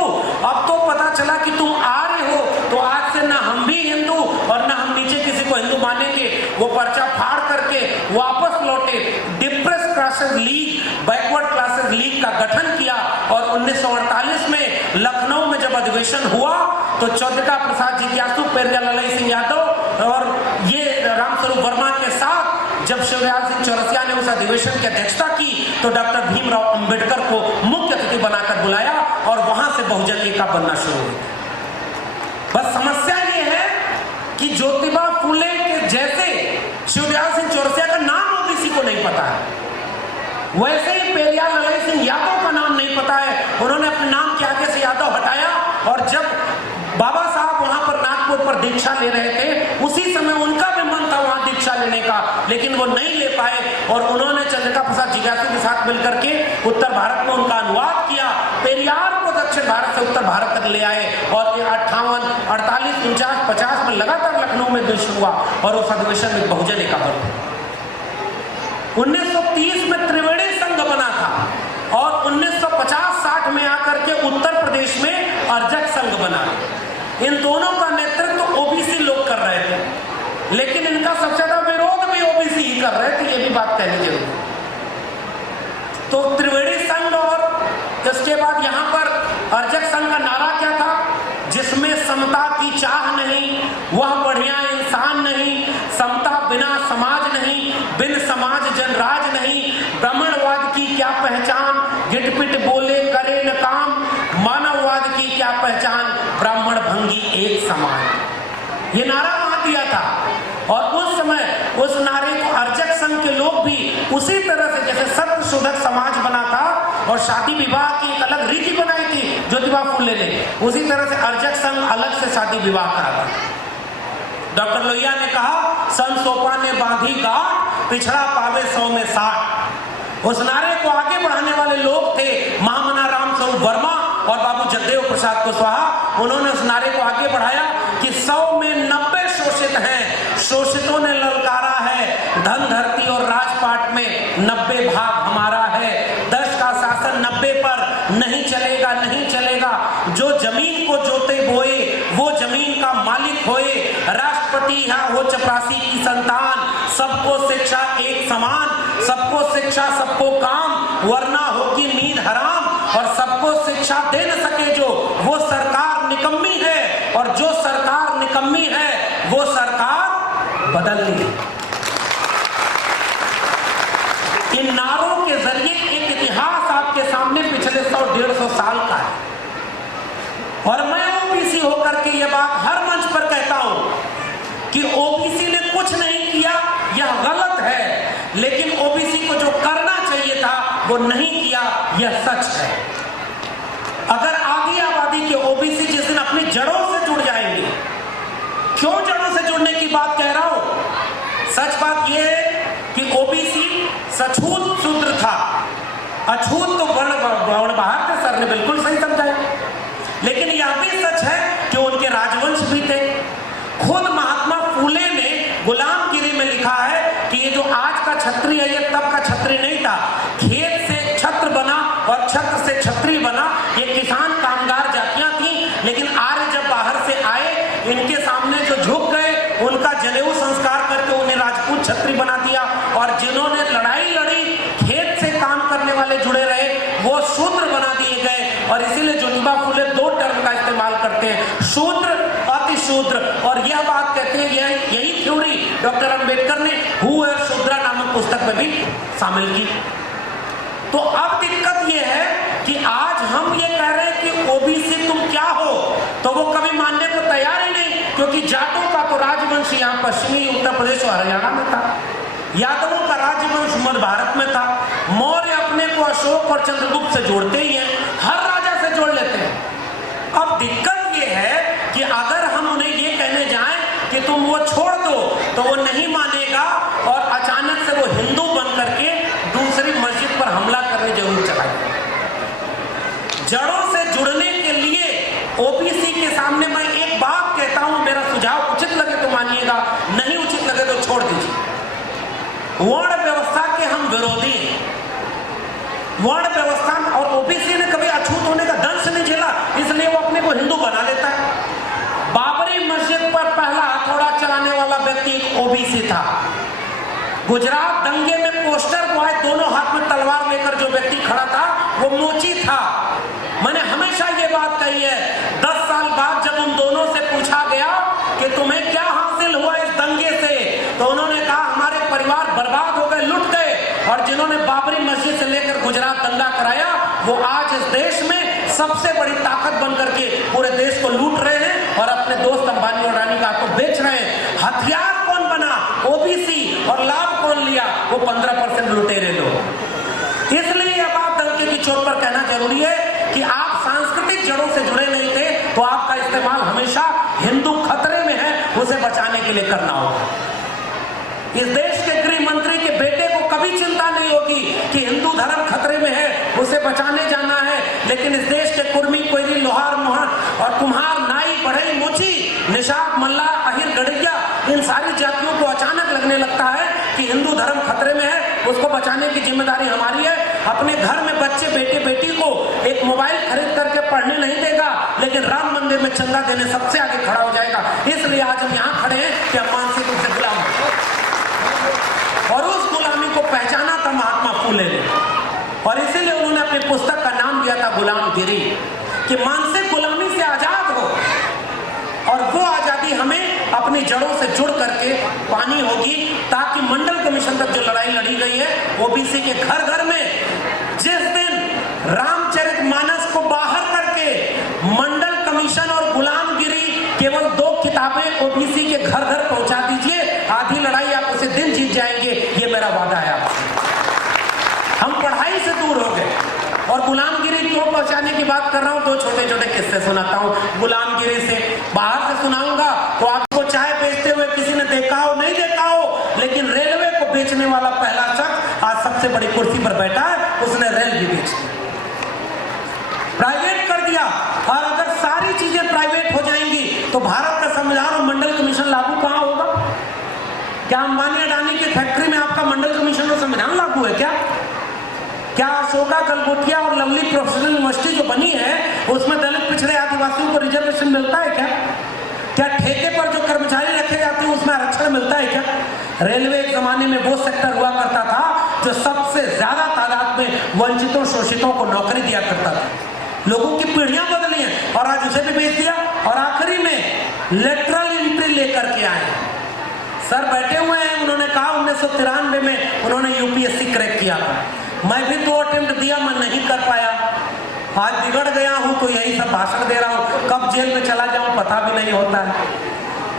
अब तो पता चला कि तुम आर्य हो, तो आज से ना हम भी हिंदू और ना हम नीचे किसी को हिंदू मानेंगे। वो पर्चा फाड़ करके वापस लौटे, depress classes league, backward classes league का गठन किया, और 1948 में लखनऊ में जब अधिवेशन हुआ तो चंद्रिका प्रसाद जिज्ञासु, पेरिया ललई सिंह यादव और ये रामस्वरूप वर्मा के साथ जब शिवदयाल सिंह चौरसिया ने उस अधिवेशन की अध्यक्षता की तो डॉक्टर भीमराव अंबेडकर को मुख्य अतिथि बनाकर बुलाया और वहां से बहुजन एकता बनना शुरू हुई। बस समस्या ये है कि ज्योतिबा फूले के जैसे शिवदयाल सिंह चौरसिया का नाम ओबीसी को नहीं पता है, वैसे ही पेरियार ललई सिंह यादव का नाम नहीं पता है। उन्होंने अपने नाम के आगे से यादव हटाया, और जब बाबा साहब वहां पर नागपुर पर दीक्षा ले रहे थे, उसी समय उनका भी मन था वहां दीक्षा लेने का, लेकिन वो नहीं ले पाए, और उन्होंने चंद्रिका प्रसाद जिज्ञासु के साथ मिलकर के उत्तर भारत में उनका अनुवाद किया, पेरियार को दक्षिण भारत से उत्तर भारत तक ले आए, और 58, 48, 49, 50 में लगातार लखनऊ में अधिवेशन हुआ, और उस अधिवेशन में बहुजन एकता बनी। 1930 में त्रिवेणी संघ बना था, और 1950-60 में आकर के उत्तर प्रदेश में अर्जक संघ बना। इन दोनों का नेतृत्व ओबीसी लोग कर रहे थे, लेकिन इनका सबसे ज्यादा विरोध भी ओबीसी ही कर रहे थे, ये भी बात कहनी जरूरी। तो त्रिवेणी संघ और इसके बाद यहाँ पर अर्जक संघ का नारा क्या था? जिसमें समता की चाह नहीं वह बढ़िया इंसान नहीं, समता बिना समाज नहीं, बिन समाज जनराज नहीं, ब्राह्मणवाद की क्या पहचान, गिटपिट बोले करे न काम, मानववाद की क्या पहचान, ब्राह्मण भंगी एक समान। ये नारा वहां दिया था, और उस समय उस नारे को अर्जक संघ के लोग भी उसी तरह से, जैसे सत्य शोधक समाज बना था और शादी विवाह की एक अलग रीति बनाई थी ज्योतिबा फूले ने, उसी तरह से अर्जक संघ अलग से शादी विवाह कराता। डॉक्टर लोहिया ने कहा, सन सोपा ने बांधी गांठ, पिछड़ा पावे 100 में 60। उस नारे को आगे बढ़ाने वाले लोग थे महामना रामस्वरूप वर्मा और बाबू जगदेव प्रसाद कुशवाहा। उन्होंने उस नारे को आगे बढ़ाया कि 100 में 90 शोषित हैं, शोषितों ने ललकारा है, धन धरती और राजपाट में 90 भाग हमारा है, 10 का शासन 90 पर नहीं चलेगा, नहीं चलेगा। जो जमीन को जोते बोए वो जमीन का मालिक होए, राष्ट्रपति है हो चपरासी की संतान, सबको शिक्षा एक समान, सबको शिक्षा सबको काम, वरना होगी नींद हराम, और सबको शिक्षा दे न सके जो वो सरकार निकम्मी है, और जो सरकार निकम्मी है वो सरकार बदलनी है। इन नारों के जरिए एक इतिहास आपके सामने पिछले 100-150 साल का है, और मैं ओबीसी होकर के ये बात हर मंच पर कहता हूं कि ओबीसी ने कुछ नहीं किया, यह गलत है, लेकिन ओबीसी को जो करना चाहिए था वो नहीं किया, यह सच है। अगर आधी आबादी के ओबीसी जिस दिन अपनी जड़ों से जुड़ जाएंगे, क्यों जड़ों से जुड़ने की बात कह रहा हूं? सच बात यह है कि ओबीसी सछूत शूद्र था, अछूत तो वर्ण बाहर थे, सर ने बिल्कुल सही समझाया। लेकिन यह भी सच है कि उनके राजवंश भी थे। खुद महात्मा फूले ने गुलामगिरी में लिखा है कि ये जो आज का छत्री है ये तब का छत्री नहीं था, खेत से छत्र बना और छत्र से छत्री बना, ये किसान कामगार जातियां थी, लेकिन आर्य जब बाहर से आए इनके सामने जो झुक गए, उनका जनेऊ संस्कार करके उन्हें राजपूत छत्री बना दिया, और जिन्होंने लड़ाई लड़ी, खेत से काम करने वाले जुड़े रहे, वो शूद्र बना दिए गए। और इसीलिए ज्योतिबा फूले 2 टर्म का इस्तेमाल करते हैं, शूद्र, अतिशूद्र, और यह बात कहते हैं, यही थ्योरी डॉक्टर अंबेडकर ने हु है शूद्रा नामक पुस्तक में भी शामिल की। तो अब दिक्कत यह है कि आज तो वो कभी मानने को तैयार ही नहीं, क्योंकि जाटों का तो राजवंश यहाँ पश्चिमी उत्तर प्रदेश और हरियाणा में था, यादवों का राजवंश मध्य भारत में था। मौर्य अपने को अशोक और चंद्रगुप्त से जोड़ते ही हैं, हर राजा से जोड़ लेते हैं। अब दिक्कत ये है कि अगर हम उन्हें ये कहने जाएं कि तुम वो छोड़ दो, तो वो नहीं मानेगा और अचानक से वो हिंदू बन करके दूसरी मस्जिद पर हमला करने जरूर चला जाएगा। जड़ों से जुड़ने के लिए ओबीसी के सामने मैं एक बात कहता हूं, मेरा सुझाव उचित लगे तो मानिएगा, नहीं उचित लगे तो छोड़ दीजिए। वर्ण व्यवस्था के हम विरोधी हैं। वर्ण व्यवस्था और ओबीसी ने कभी अछूत होने का दंश नहीं झेला, इसलिए वो अपने को हिंदू बना लेता है। बाबरी मस्जिद पर पहला हथौड़ा चलाने वाला व्यक्ति एक ओबीसी था। गुजरात दंगे में पोस्टर बॉय दोनों हाथ में तलवार लेकर जो व्यक्ति खड़ा था वो मोची था। मैंने हमेशा ये बात कही है, 10 साल बाद जब उन दोनों से पूछा गया कि तुम्हें क्या हासिल हुआ इस दंगे से, तो उन्होंने कहा हमारे परिवार बर्बाद हो गए, लुट गए, और जिन्होंने बाबरी मस्जिद से लेकर गुजरात दंगा कराया वो आज इस देश में सबसे बड़ी ताकत बनकर के पूरे देश को लूट रहे हैं और अपने दोस्त अंबानी और रानी का को बेच रहे हैं। हथियार कौन बना? ओबीसी। और लाभ कौन लिया? वो 15% लुटेरे लोग। इसलिए यह बात दंगे की चोट पर कहना जरूरी है कि आप सांस्कृतिक जड़ों से जुड़े नहीं थे तो आपका इस्तेमाल हमेशा हिंदू खतरे में है उसे बचाने के लिए करना होगा। इस देश के गृह मंत्री के बेटे को कभी चिंता नहीं होगी कि हिंदू धर्म खतरे में है, उसे बचाने जाना है, लेकिन इस देश के कुर्मी, कोयरी, लोहार, मोहर और कुम्हार, नाई, बढ़ई, मुची, निषाद, मल्ला, अहिर, गड़िया, इन सारी जातियों को अचानक लगने लगता है कि हिंदू धर्म खतरे में है, उसको बचाने की जिम्मेदारी हमारी है। अपने घर में बच्चे, बेटे बेटी को एक मोबाइल खरीद करके पढ़ने नहीं देगा, लेकिन राम मंदिर में चंदा देने सबसे आगे खड़ा हो जाएगा। इसलिए आज हम यहाँ खड़े हैं कि हम मानसिक रूप से गुलाम हैं। और उस गुलामी को पहचाना था महात्मा फूले ने, और इसीलिए उन्होंने अपनी पुस्तक का नाम दिया था गुलामगिरी, कि मानसिक गुलामी से आजाद हो। और वो आजादी हमें अपनी जड़ों से जुड़ करके पानी होगी, ताकि मंडल कमीशन तक जो लड़ाई लड़ी गई है ओबीसी के घर घर में, जिस दिन रामचरितमानस को बाहर करके मंडल कमीशन और गुलामगिरी केवल 2 किताबें ओबीसी के घर घर पहुंचा दीजिए, आधी लड़ाई आप उसे दिन जीत जाएंगे, ये मेरा वादा है आपसे। हम पढ़ाई से दूर हो गए और गुलामगिरी क्यों पहुंचाने की बात कर रहा हूं, 2 छोटे छोटे किस्से सुनाता हूं गुलामगिरी से। बाहर से सुनाऊंगा तो आपको चाय बेचते हुए किसी ने देखा हो, नहीं देखा हो, लेकिन रेलवे को बेचने वाला पहला शख्स आज सबसे बड़ी कुर्सी पर बैठा है, उसने रेल भी बेच दी, प्राइवेट कर दिया। और अगर सारी चीजें प्राइवेट हो जाएंगी तो भारत का संविधान और मंडल कमीशन लागू कहां होगा? क्या अंबानी अडानी की फैक्ट्री में आपका मंडल कमीशन और संविधान लागू है क्या? क्या अशोका, गलगोटिया और लवली प्रोफेशनल यूनिवर्सिटी जो बनी है उसमें दलित, पिछड़े, आदिवासियों को रिजर्वेशन मिलता है क्या? क्या ठेके पर जो कर्मचारी रखे जाते हैं उसमें आरक्षण मिलता है क्या? रेलवे एक जमाने में वो सेक्टर हुआ करता था जो सबसे ज्यादा तादाद में वंचितों, शोषितों को नौकरी दिया करता था। लोगों की पीढ़ियां बदली हैं और आज उसे भी बेच दिया। और आखिरी में लेटरल एंट्री लेकर के आए। सर बैठे हुए हैं, उन्होंने कहा 1993 में उन्होंने यूपीएससी क्रैक किया था। मैं भी 2 अटेम्प्ट दिया, मैं नहीं कर पाया। आज बिगड़ गया हूं तो यही सब भाषण दे रहा हूं, कब जेल में चला जाऊं पता भी नहीं होता है।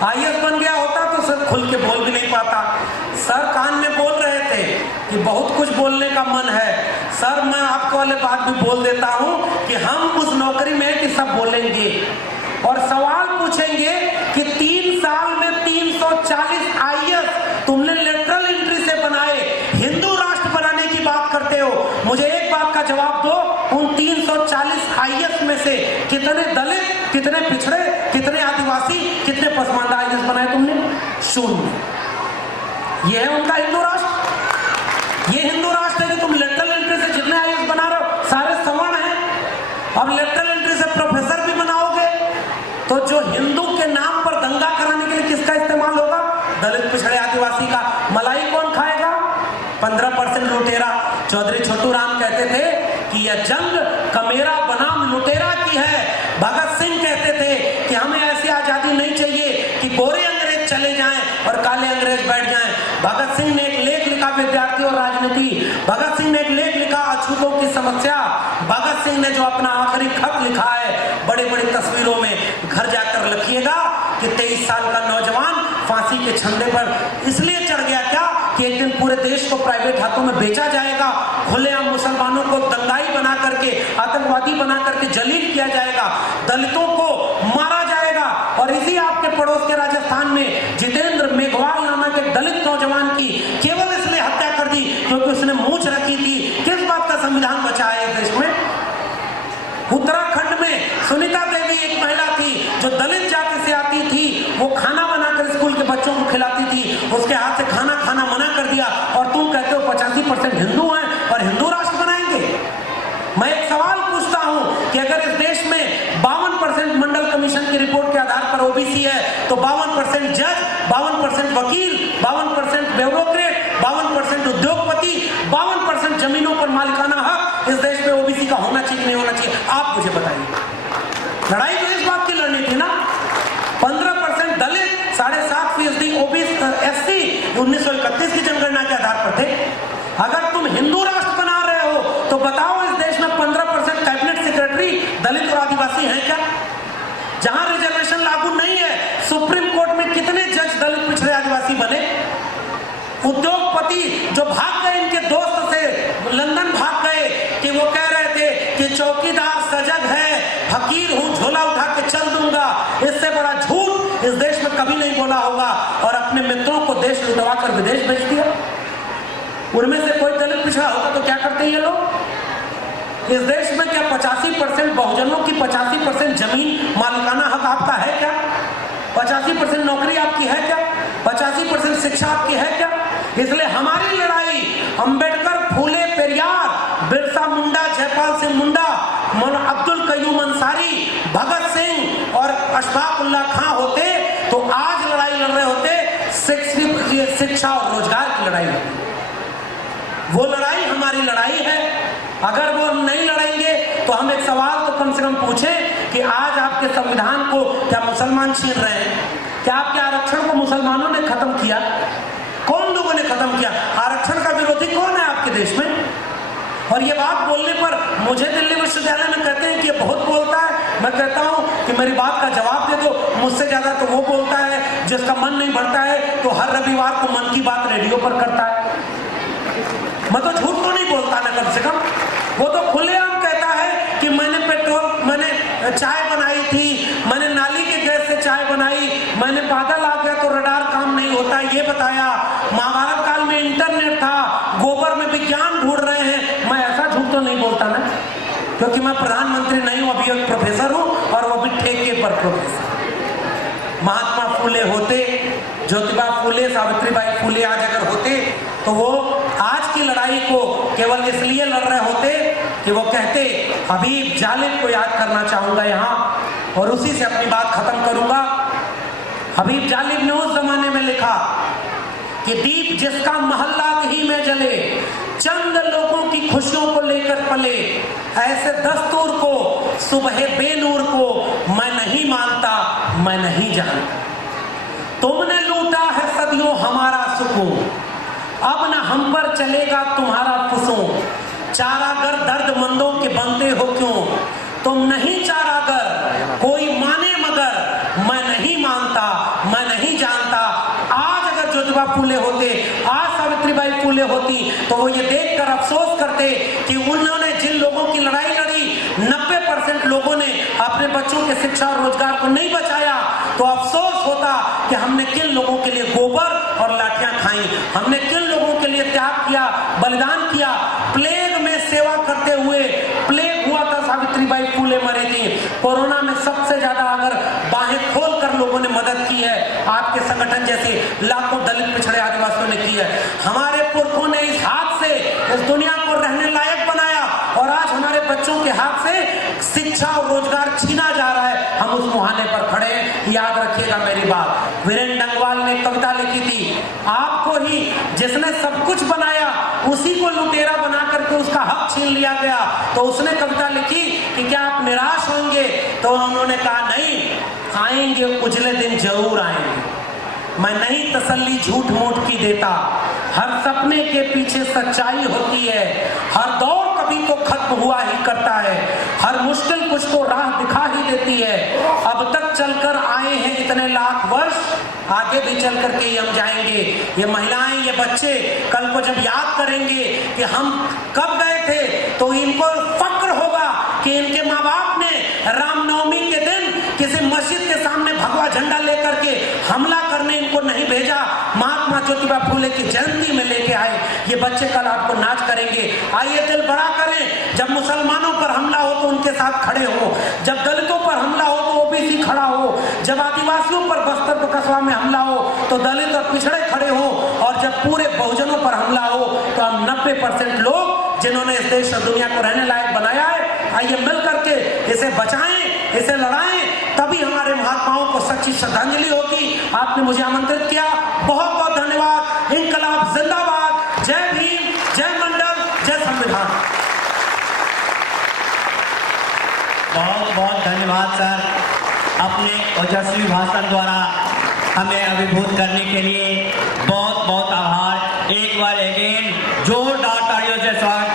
आईएएस बन गया होता तो सर खुल के बोल भी नहीं पाता। सर कान में बोल रहे थे कि बहुत कुछ बोलने का मन है। सर मैं आपको वाले बात भी बोल देता हूं कि हम उस नौकरी में हैं कि सब बोलेंगे और सवाल पूछेंगे कि 3 साल में 340 आईएएस तुमने लेटरल एंट्री से बनाए, हिंदू राष्ट्र बनाने की बात करते हो। मुझे एक बात का जवाब दो, उन 340 आईएएस में से कितने दलित, कितने पिछड़े, कितने आदिवासी, कितने पसमानदा आईएएस बनाए तुमने? 0। यह है उनका हिंदू राष्ट्र। ये हिंदू राष्ट्र है कि तुम लेटरल एंट्री से जितने आईएएस बना रहे हो सारे सवर्ण हैं। अब लेटरल एंट्री से प्रोफेसर भी बनाओगे तो जो हिंदू के नाम पर दंगा कराने के लिए किसका इस्तेमाल होगा? दलित, पिछड़े, आदिवासी का। मलाई कौन खाएगा? 15% लुटेरा। चौधरी छोटू राम कहते थे कि यह जंग कमेरा बनाम लुटेरा की है। भगत सिंह कहते थे कि हमें ऐसी आजादी नहीं चाहिए कि गोरे अंग्रेज चले जाएं और काले अंग्रेज बैठ जाएं। भगत सिंह ने एक लेख लिखा विद्यार्थी और राजनीति, भगत सिंह ने एक लेख लिखा अछूतों की समस्या, भगत सिंह ने जो अपना आखिरी खत लिखा है बड़े बड़े तस्वीरों में, घर जाकर लिखिएगा कि 23 साल का नौजवान फांसी के छंदे पर इसलिए चढ़ गया क्या कि एक दिन पूरे देश को प्राइवेट हाथों में बेचा जाएगा, खुलेआम मुसलमानों को दंगाई बना करके, आतंकवादी बना करके जलील किया जाएगा, दलितों को मारा जाएगा। और इसी आपके पड़ोस के राजस्थान में जितेंद्र मेघवाल नामक एक दलित नौजवान की केवल इसलिए हत्या कर दी क्योंकि उसने मूंछ रखी थी। किस बात का संविधान बचा है देश में? उत्तराखंड में सुनीता देवी एक महिला थी जो दलित जाति से आती थी, वो खाना बनाकर स्कूल के बच्चों को खिलाती थी, उसके हाथ से खाना खाना मना कर दिया और तुम कहते हो 85% हिंदू हैं और हिंदू राष्ट्र बनाएंगे। मैं एक सवाल पूछता हूं कि अगर इस देश में 52% मंडल कमीशन की रिपोर्ट के आधार पर ओबीसी है तो 52% जज, 52% वकील, 52% ब्यूरोक्रेट, 52% उद्योगपति, 52% जमीनों पर मालिकाना हक इस देश में ओबीसी का होना चाहिए नहीं होना चाहिए? आप मुझे बताइए। लड़ाई तो इस बात की लड़नी थी ना। 15% दलित, 7.5% ओबीसी एससी 1931 की जनगणना के आधार पर थे। अगर तुम हिंदू राष्ट्र बना रहे हो तो बताओ इस देश में 15% कैबिनेट सेक्रेटरी दलित और आदिवासी हैं क्या? जहां रिजर्वेशन लागू नहीं है, सुप्रीम कोर्ट में कितने जज दलित पिछड़े आदिवासी बने? उद्योगपति जो भाग गए इनके दोस्त से, लंदन भाग गए कि वो कह रहे थे कि चौकीदार सजग है, फकीर हूं, झोला उठा के चल दूंगा, इससे बड़ा झूठ इस देश में कभी नहीं बोला होगा। और अपने मित्रों को देश लुटवा कर विदेश भेज दिया। उनमें से कोई दलित पिछड़ा होगा तो क्या करते हैं ये लोग? इस देश में क्या 85% बहुजनों की 85% जमीन मालिकाना हक आपका है क्या? 85% नौकरी आपकी है क्या? 85% शिक्षा आपकी है क्या? इसलिए हमारी लड़ाई अंबेडकर, फूले, पेरियार, बिरसा मुंडा, जयपाल सिंह मुंडा, अब्दुल कयूम अंसारी, भगत सिंह और अशफाक उल्लाह खां होते तो आज लड़ाई लड़ रहे होते शिक्षा और रोजगार की लड़ाई होती। वो लड़ाई हमारी लड़ाई है। अगर वो हम नहीं लड़ेंगे तो हम एक सवाल तो कम से कम पूछें कि आज आपके संविधान को क्या मुसलमान छीन रहे हैं? क्या आपके आरक्षण को मुसलमानों ने खत्म किया? कौन लोगों ने खत्म किया? आरक्षण का विरोधी कौन है आपके देश में? और ये बात बोलने पर मुझे दिल्ली विश्वविद्यालय में कहते हैं कि ये बहुत बोलता है। मैं कहता हूं कि मेरी बात का जवाब दे दो। मुझसे ज्यादा तो वो बोलता है जिसका मन नहीं भरता है तो हर रविवार को मन की बात रेडियो पर करता है। मैं तो झूठ तो नहीं बोलता ना, कम से कम वो तो खुलेआम कहता है कि मैंने चाय बनाई थी, मैंने नाली के गैस से चाय बनाई, मैंने बादल आ गया तो रडार काम नहीं होता ये बताया, महाभारत काल में इंटरनेट था, गोबर में विज्ञान ढूंढ रहे हैं। मैं ऐसा झूठ तो नहीं बोलता ना, क्योंकि मैं प्रधानमंत्री नहीं हूं, अभी एक प्रोफेसर हूं और वो भी ठेके पर प्रोफेसर। महात्मा फूले होते, ज्योतिबा फूले, सावित्रीबाई फूले आज अगर होते तो वो आज की लड़ाई को केवल इसलिए लड़ रहे होते कि वो कहते, हबीब जालिब को याद करना चाहूंगा यहां और उसी से अपनी बात खत्म करूंगा। हबीब जालिब ने उस जमाने में लिखा कि दीप जिसका मोहल्ला ही में जले, चंद लोगों की खुशियों को लेकर पले, ऐसे दस्तूर को सुबह बेनूर को मैं नहीं मानता, मैं नहीं जानता। तुमने लूटा है सदियों हमारा सुकून, अब न हम पर चलेगा तुम्हारा फुसून। चारागर दर्दमंदों के बनते हो क्यों, तुम नहीं चारागर, कोई माने मगर मैं नहीं मानता, मैं नहीं जानता। आज अगर ज्योतिबा फूले होते, आज सावित्रीबाई फूले होती तो वो ये देखकर अफसोस करते कि उन्होंने जिन लोगों की लड़ाई लड़ी 90% लोगों ने अपने बच्चों के शिक्षा और रोजगार को नहीं बचाया, तो अफसोस होता कि हमने किन लोगों के लिए गोबर और लाठियां खाई, हमने किन लोगों के लिए त्याग किया, बलिदान किया। प्लेग में सेवा करते हुए, प्लेग हुआ था, सावित्रीबाई फूले मरी थी। कोरोना में सबसे ज्यादा अगर बाहें खोलकर लोगों ने मदद की है, आपके संगठन जैसे लाखों दलित पिछड़े आदिवासियों ने की है। हमारे पुरखों ने इस हाथ से इस दुनिया को रहने लायक बनाया और आज हमारे बच्चों के हाथ से शिक्षा और रोजगार छीना जा रहा है। हम उस मुहाने पर खड़े हैं, याद रखिएगा मेरी बात। वीरेंद्र डंगवाल ने कविता लिखी थी, आपको ही जिसने सब कुछ बनाया उसी को लुटेरा बना करके उसका हक छीन लिया गया। तो उसने कविता लिखी कि क्या आप निराश होंगे? तो उन्होंने कहा नहीं, आएंगे उजले दिन जरूर आएंगे। मैं नहीं तसल्ली झूठ मूठ की देता, हर सपने के पीछे सच्चाई होती है, हर दौर कभी तो खत्म हुआ ही करता है, हर मुश्किल कुछ तो राह दिखा ही देती है। अब तक चलकर आए हैं इतने लाख वर्ष, आगे भी चल करके ही हम जाएंगे। ये महिलाएं, ये बच्चे कल को जब याद करेंगे कि हम कब गए थे, तो इनको फक्र होगा कि इनके माँ बाप ने रामनवमी के दिन किसी मस्जिद के सामने भगवा झंडा लेकर के हमला करने इनको नहीं भेजा, महात्मा ज्योतिबा फूले की जयंती में लेके आए। ये बच्चे कल आपको नाच करेंगे। आइए दिल बड़ा करें, जब मुसलमानों पर हमला हो तो उनके साथ खड़े हो, जब दलितों पर हमला हो तो ओबीसी खड़ा हो, जब आदिवासियों पर बस्तर कस्बा में हमला हो तो दलित और पिछड़े खड़े हो, और जब पूरे बहुजनों पर हमला हो तो हम 90% लोग जिन्होंने इस देश और दुनिया को रहने लायक बनाया है, आइए मिल करके इसे बचाएं, इसे लड़ाएं, तभी हमारे महात्माओं को सच्ची श्रद्धांजलि होगी। आपने मुझे आमंत्रित किया, बहुत बहुत धन्यवाद। इंकलाब जिंदाबाद, जय भीम, जय मंडल, जय संविधान। बहुत बहुत धन्यवाद सर, अपने ओजस्वी भाषण द्वारा हमें अभिभूत करने के लिए बहुत बहुत आभार। एक बार अगेन जोरदार तालियों से स्वागत।